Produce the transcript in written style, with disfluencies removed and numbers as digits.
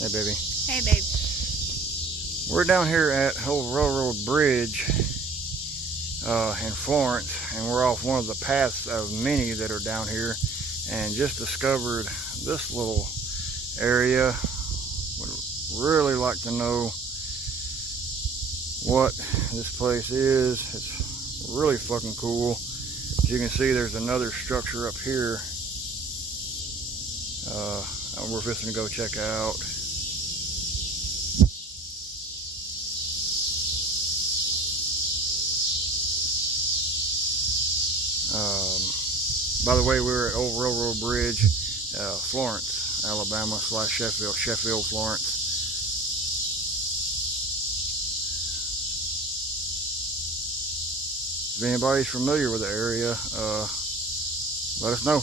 Hey, baby. Hey, babe. We're down here at Old Railroad Bridge in Florence, and we're off one of the paths of many that are down here, and just discovered this little area. Would really like to know what this place is. It's really fucking cool. As you can see, there's another structure up here. We're fixing to go check out. By the way, we're at Old Railroad Bridge, Florence, Alabama / Sheffield, Florence. If anybody's familiar with the area, let us know.